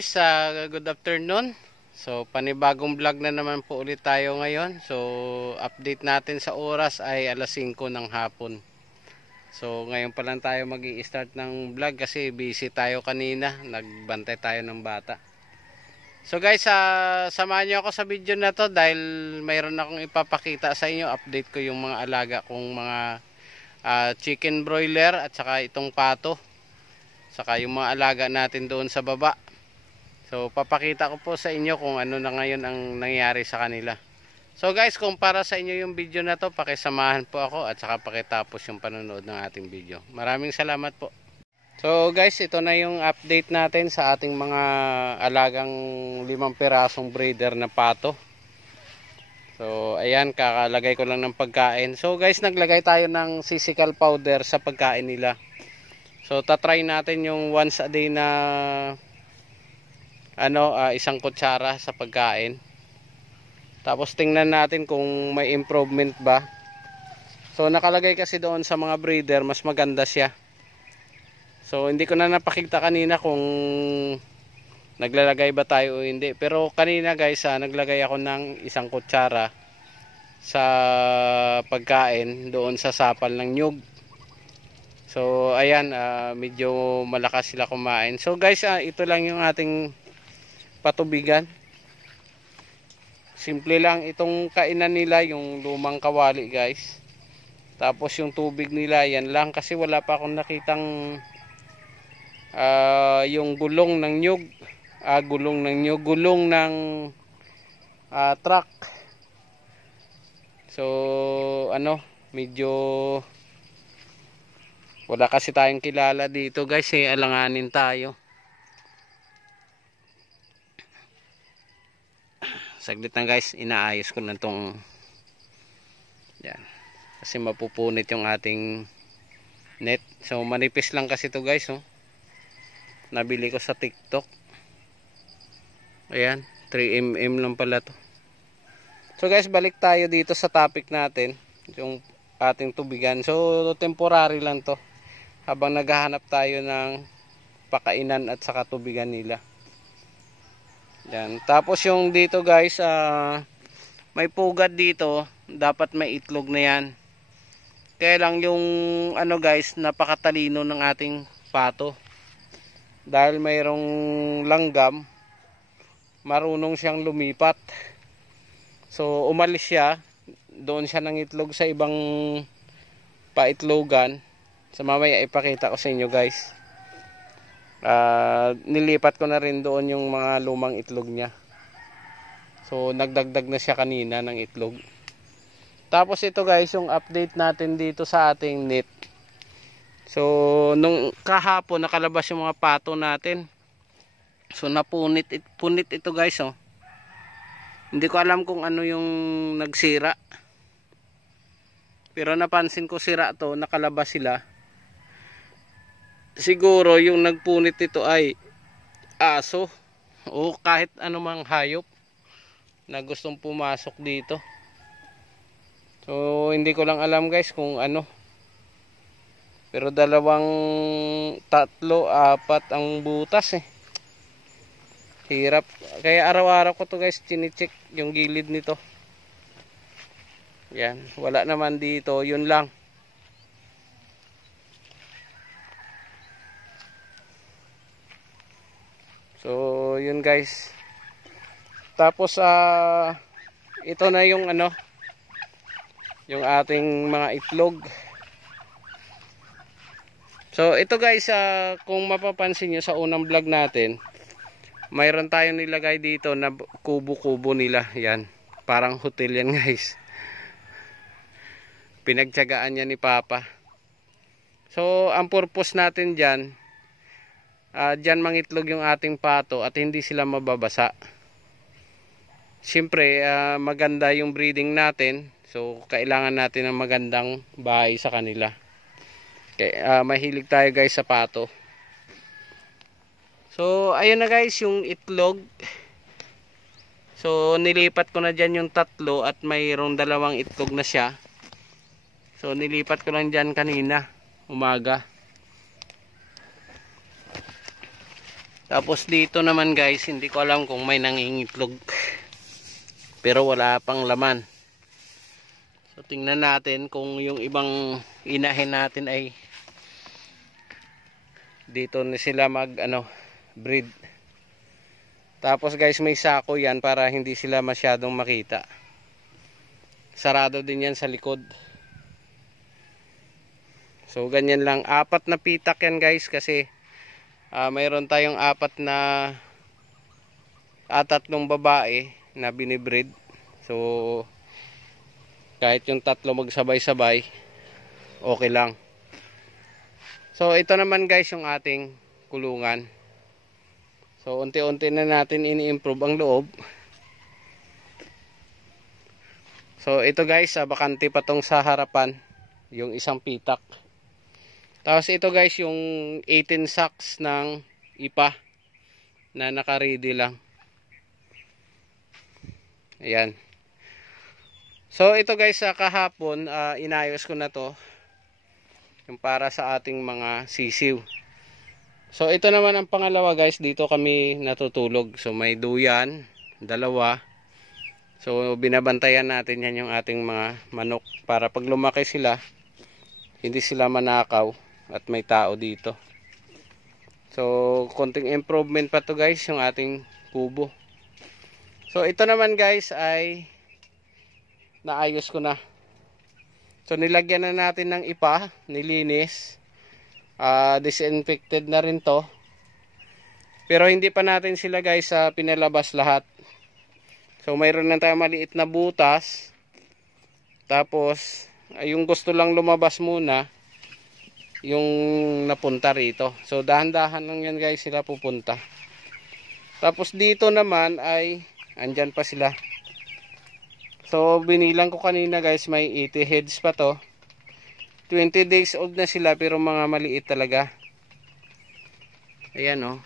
guys, good afternoon. So panibagong vlog na naman po ulit tayo ngayon. So update natin sa oras ay alas 5 ng hapon. So ngayon pa lang tayo mag-i-start ng vlog kasi busy tayo kanina, nagbantay tayo ng bata. So guys, samahan niyo ako sa video na to dahil mayroon akong ipapakita sa inyo. Update ko yung mga alaga kong mga chicken broiler at saka itong pato, saka yung mga alaga natin doon sa baba. So papakita ko po sa inyo kung ano na ngayon ang nangyari sa kanila. So guys, kung para sa inyo yung video na to, pakisamahan po ako at saka pakitapos yung panonood ng ating video. Maraming salamat po. So guys, ito na yung update natin sa ating mga alagang 5 pirasong breeder na pato. So ayan, kakalagay ko lang ng pagkain. So guys, naglagay tayo ng sisical powder sa pagkain nila. So tatry natin yung once a day na isang kutsara sa pagkain. Tapos tingnan natin kung may improvement ba. So nakalagay kasi doon sa mga breeder, mas maganda siya. So hindi ko na napakita kanina kung naglalagay ba tayo o hindi. Pero kanina guys, naglagay ako ng isang kutsara sa pagkain doon sa sapal ng nyug. So ayan, medyo malakas sila kumain. So guys, ito lang yung ating patubigan. Simple lang itong kainan nila, yung lumang kawali guys. Tapos yung tubig nila, yan lang, kasi wala pa akong nakitang yung gulong ng nyug, gulong ng truck. So medyo wala kasi tayong kilala dito guys, alanganin tayo. Saglit lang guys, inaayos ko na tong yan, kasi mapupunit yung ating net. So manipis lang kasi to guys, nabili ko sa TikTok. Ayan, 3mm lang pala to. So guys, balik tayo dito sa topic natin, yung ating tubigan. So temporary lang to habang naghahanap tayo ng pakainan at saka tubigan nila. Yan. Tapos yung dito guys, may pugad dito, dapat may itlog na yan. Kaya lang yung guys, napakatalino ng ating pato. Dahil mayroong langgam, marunong siyang lumipat. So umalis siya, doon siya ng itlog sa ibang paitlogan. So mamaya ipakita ko sa inyo guys. Nilipat ko na rin doon yung mga lumang itlog niya. So nagdagdag na siya kanina ng itlog. Tapos ito guys, yung update natin dito sa ating net. So nung kahapon nakalabas yung mga pato natin. So punit ito guys, Hindi ko alam kung ano yung nagsira. Pero napansin ko sira to, nakalabas sila. Siguro yung nagpunit ito ay aso o kahit anumang hayop na gustong pumasok dito. So hindi ko lang alam guys kung ano. Pero 2, 3, 4 ang butas Hirap. Kaya araw-araw ko to guys chine-check yung gilid nito. Yan, wala naman dito, yun lang. So yun guys. Tapos ito na yung yung ating mga itlog. So ito guys, kung mapapansin nyo sa unang vlog natin, mayroon tayong nilagay dito na kubo-kubo nila. Yan, parang hotel yan guys. Pinagtiyagaan niya ni Papa. So ang purpose natin dyan, dyan mangitlog yung ating pato at hindi sila mababasa. Siyempre maganda yung breeding natin, so kailangan natin ng magandang bahay sa kanila. Kaya mahilig tayo guys sa pato. So ayun na guys yung itlog. So nilipat ko na dyan yung 3 at mayroong 2 itlog na siya. So nilipat ko lang dyan kanina umaga. Tapos dito naman guys, hindi ko alam kung may nangingitlog. Pero wala pang laman. So tingnan natin kung yung ibang inahin natin ay dito na sila breed. Tapos guys, may sako yan para hindi sila masyadong makita. Sarado din yan sa likod. So ganyan lang, 4 na pitak yan guys, kasi mayroon tayong 4 na 3 babae na binibreed. So kahit yung 3 magsabay-sabay, okay lang. So ito naman guys yung ating kulungan. So unti-unti na natin ini-improve ang loob. So ito guys, bakante pa tong sa harapan, yung isang pitak. Tapos ito guys yung 18 sacks ng ipa na naka-ready lang. Ayan. So ito guys, kahapon inayos ko na to, yung para sa ating mga sisiw. So ito naman ang pangalawa guys, dito kami natutulog. So may duyan, 2. So binabantayan natin yan yung ating mga manok para pag lumaki sila, hindi sila manakaw at may tao dito. So konting improvement pa to guys yung ating kubo. So ito naman guys ay naayos ko na. So nilagyan na natin ng ipa, nilinis, disinfected na rin to. Pero hindi pa natin sila guys pinalabas lahat. So mayroon na tayong maliit na butas. Tapos yung gusto lang lumabas muna, yung napunta rito. So dahan-dahan lang yan guys sila pupunta. Tapos dito naman ay andyan pa sila. So binilang ko kanina guys, may 80 heads pa to. 20 days old na sila pero mga maliit talaga. Ayan oh.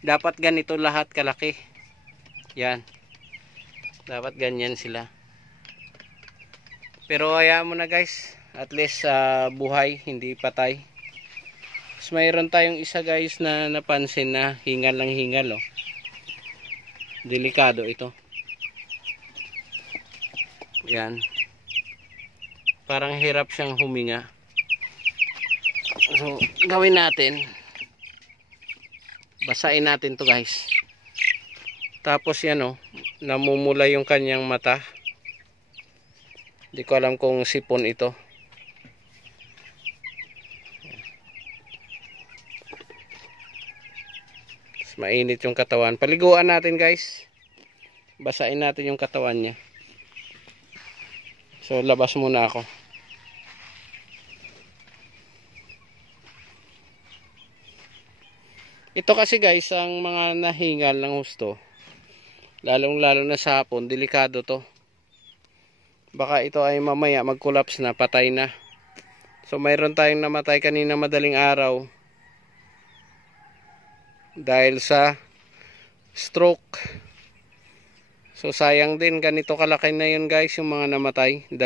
Dapat ganito lahat kalaki. Yan. Dapat ganyan sila. Pero hayaan mo na guys. At least buhay, hindi patay. Tapos mayroon tayong isa guys na napansin na hingal lang hingal oh. Delikado ito. Yan. Parang hirap siyang huminga. So gawin natin, basain natin to guys. Tapos yan oh, namumula yung kanyang mata. Hindi ko alam kung sipon ito. Mas mainit yung katawan. Paliguan natin guys. Basain natin yung katawan niya. So labas muna ako. Ito kasi guys, ang mga nahingal ng husto, lalong-lalo na sa hapon, delikado to. Baka ito ay mamaya mag-collapse na, patay na. So mayroon tayong namatay kanina madaling araw dahil sa stroke. So sayang din, ganito kalaki na yun guys yung mga namatay, 2.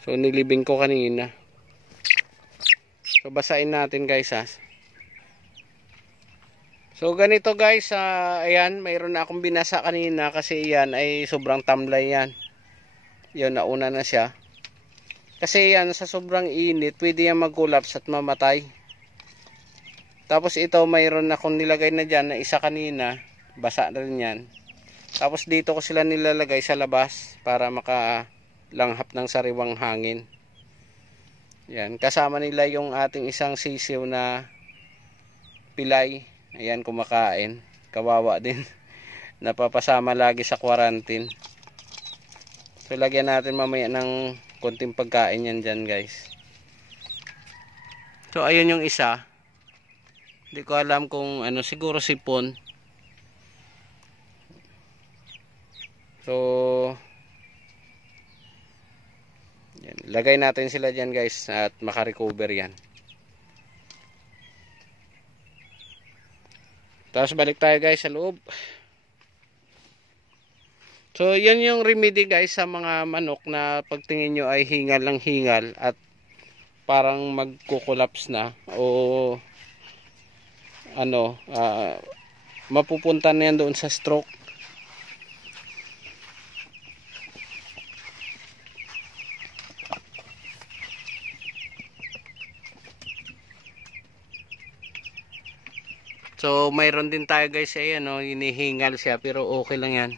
So nilibing ko kanina. So basain natin guys ha. So ganito guys, ayan, mayroon na akong binasa kanina kasi yan ay sobrang tamlay yan. Yun, nauna na siya. Kasi yan, sa sobrang init, pwede yan mag-collapse at mamatay. Tapos ito, mayroon akong nilagay na dyan na isa kanina, basa na rin yan. Tapos dito ko sila nilalagay sa labas para makalanghap ng sariwang hangin. Yan, kasama nila yung ating isang sisiw na pilay. Ayan, kumakain. Kawawa din. Napapasama lagi sa quarantine. So lagyan natin mamaya ng konting pagkain yan dyan guys. So ayun yung isa. Hindi ko alam kung ano, siguro sipon. So yan, lagay natin sila dyan guys at makarecover yan. Tapos balik tayo guys sa loob. So yan yung remedy guys sa mga manok na pagtingin nyo ay hingal lang hingal at parang magko-collapse na o ano, mapupunta na yan doon sa stroke. So mayroon din tayo guys, ayan o, hinihingal siya pero okay lang yan.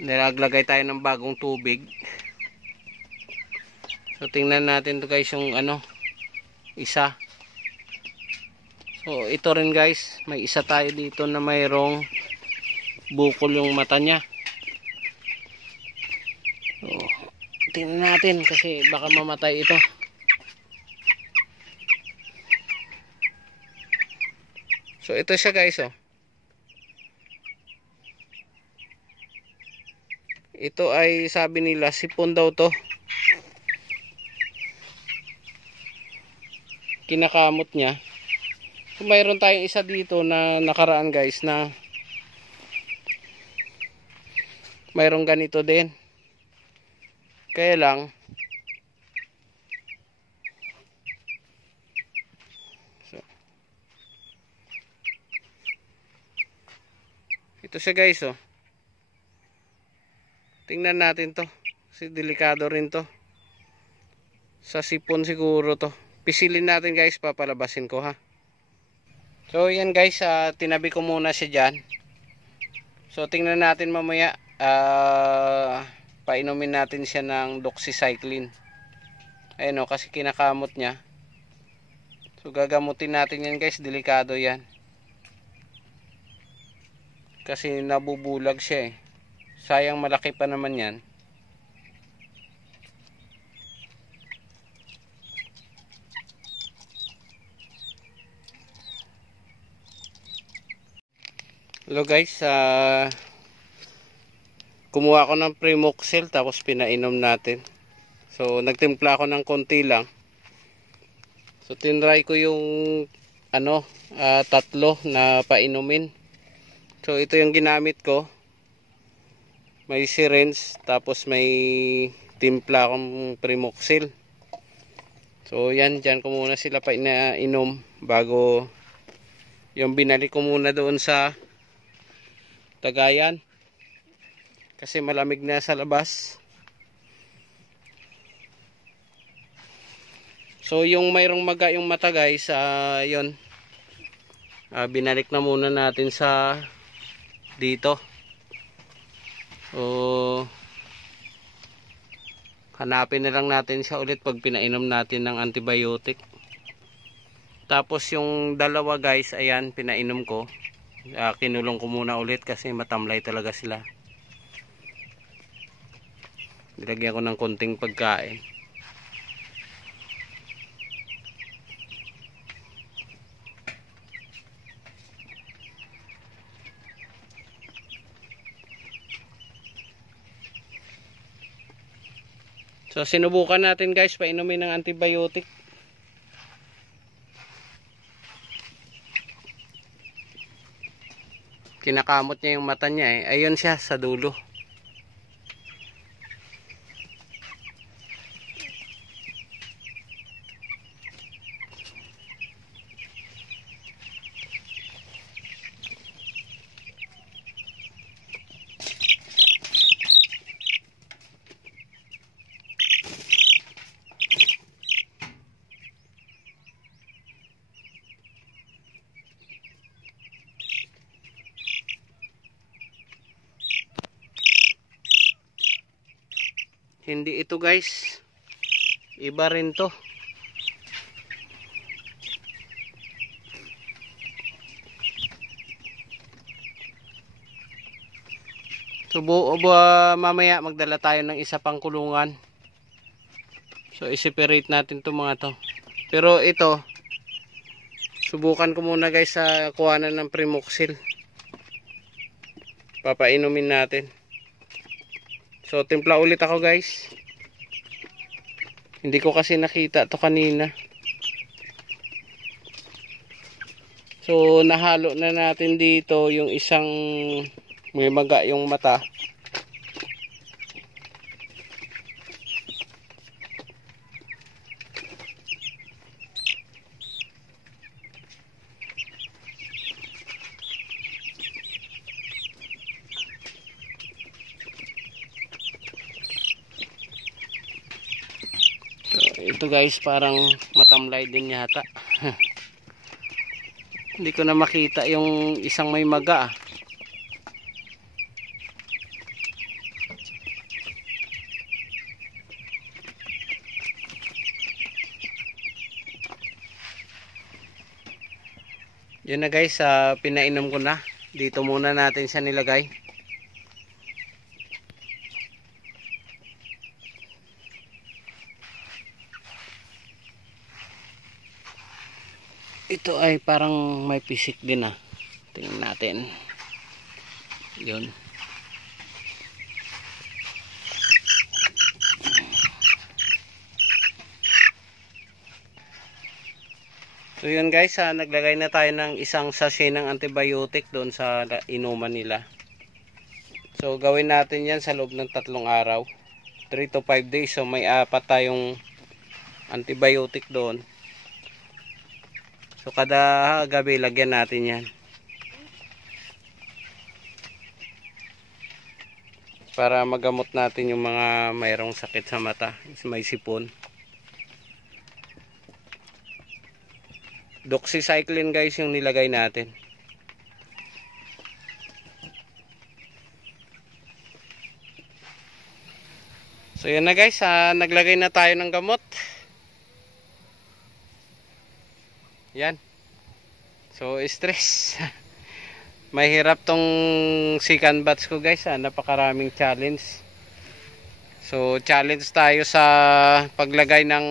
Nilaglagay tayo ng bagong tubig. So tingnan natin to guys yung ano, isa. So ito rin guys, may isa tayo dito na mayroong bukol yung mata niya. So tingnan natin kasi baka mamatay ito. So ito siya guys oh. Ito ay sabi nila sipon daw to. Kinakamot niya. So, mayroon tayong isa dito na nakaraan guys na mayroong ganito din. Kaya lang ito siya guys oh. Tingnan natin to. Kasi delikado rin to. Sa sipon siguro to. Pisilin natin guys, papalabasin ko ha. So yan guys, tinabi ko muna siya dyan. So tingnan natin mamaya, painumin natin siya ng doxycycline. Ayun o, kasi kinakamot niya. So gagamutin natin yan guys, delikado yan. Kasi nabubulag siya eh. Sayang malaki pa naman yan. Hello guys, kumuha ako ng Primoxil tapos pinainom natin. So nagtimpla ako ng konti lang. So tinry ko yung ano, tatlo na painumin. So ito yung ginamit ko. May syringe tapos may timpla akong Primoxil. So yan, dyan ko muna sila pinainom bago yung binalik ko muna doon sa Tagayan kasi malamig na sa labas. So yung mayroong maga yung mata guys, yun, binalik na muna natin sa dito. So hanapin na lang natin siya ulit pag pinainom natin ng antibiotic. Tapos yung dalawa guys, ayan, pinainom ko. Kinulong ko muna ulit kasi matamlay talaga sila. Nilagyan ko ng konting pagkain. So sinubukan natin guys painumin ng antibiotic. Kinakamot niya yung mata niya eh. Ayun siya sa dulo. Hindi ito guys, iba rin to. So mamaya magdala tayo ng isa pang kulungan. So i-separate natin to mga to. Pero ito, subukan ko muna guys sa kuhanan ng Primoxil. Papainumin natin. So timpla ulit ako guys. Hindi ko kasi nakita to kanina. So nahalo na natin dito yung isang may maga yung mata. Ito guys, parang matamlay din yata. Hindi ko na makita yung isang may maga. Yun na guys, pinainom ko na. Dito muna natin siya nilagay. Ito ay parang may pisik din ah. Tingnan natin. Yun. So yun guys, naglagay na tayo ng isang sachet ng antibiotic doon sa inuman nila. So gawin natin yan sa loob ng 3 araw. 3 to 5 days. So may 4 tayong antibiotic doon. So kada gabi lagyan natin yan. Para magamot natin yung mga mayroong sakit sa mata. May sipon. Doxycycline guys yung nilagay natin. So yun na guys, naglagay na tayo ng gamot. Yan. So stress. Mahirap tong second batch ko guys, napakaraming challenge. So challenge tayo sa paglagay ng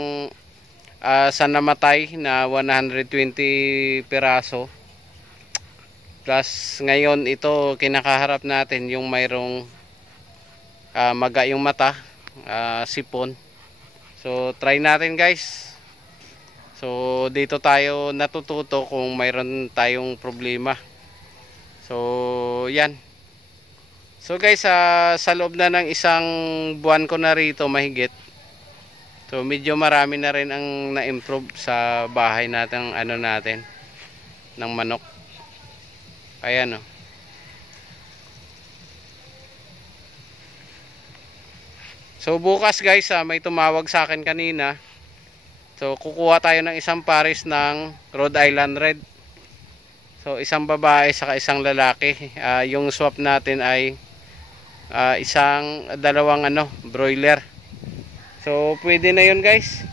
sa namatay na 120 piraso. Plus ngayon ito kinakaharap natin yung mayroong maga yung mata, sipon. So try natin guys. So dito tayo natututo kung mayroon tayong problema. So yan. So guys, sa loob na ng isang buwan ko na rito mahigit. So medyo marami na rin ang na-improve sa bahay natin, natin ng manok. Ayan oh. So bukas guys, may tumawag sa akin kanina. So kukuha tayo ng isang pares ng Rhode Island Red. So isang babae saka isang lalaki. Yung swap natin ay dalawang broiler. So pwede na yun guys.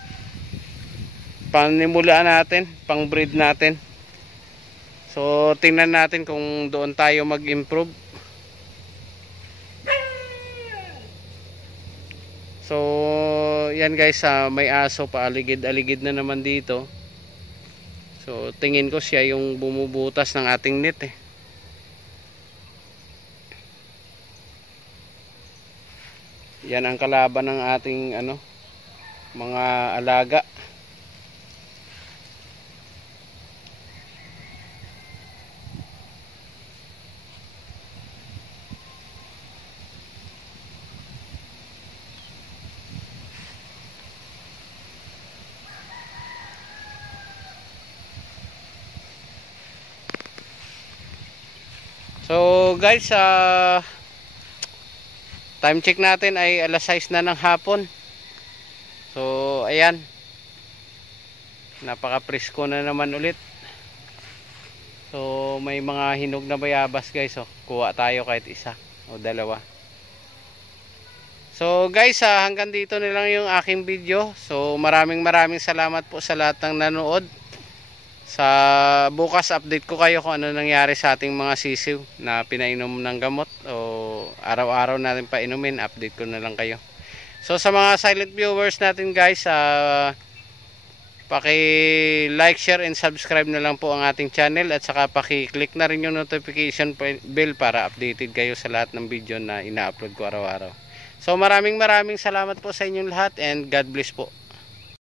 Panimulaan natin, pang breed natin. So tingnan natin kung doon tayo mag-improve. So yan guys, may aso pa, aligid-aligid na naman dito. So tingin ko siya yung bumubutas ng ating net eh. Yan ang kalaban ng ating mga alaga. So guys, time check natin ay alas 6 na ng hapon. So ayan, napaka-presko na naman ulit. So may mga hinog na bayabas guys. Kuha tayo kahit isa o dalawa. So guys, hanggang dito na lang yung aking video. So maraming salamat po sa lahat ng nanood. Sa bukas update ko kayo kung ano nangyari sa ating mga sisiw na pinainom ng gamot, o araw-araw natin painumin, update ko na lang kayo. So sa mga silent viewers natin guys, paki-like, share and subscribe na lang po ang ating channel, at saka paki-click na rin yung notification bell para updated kayo sa lahat ng video na ina-upload ko araw-araw. So maraming salamat po sa inyong lahat, and God bless po.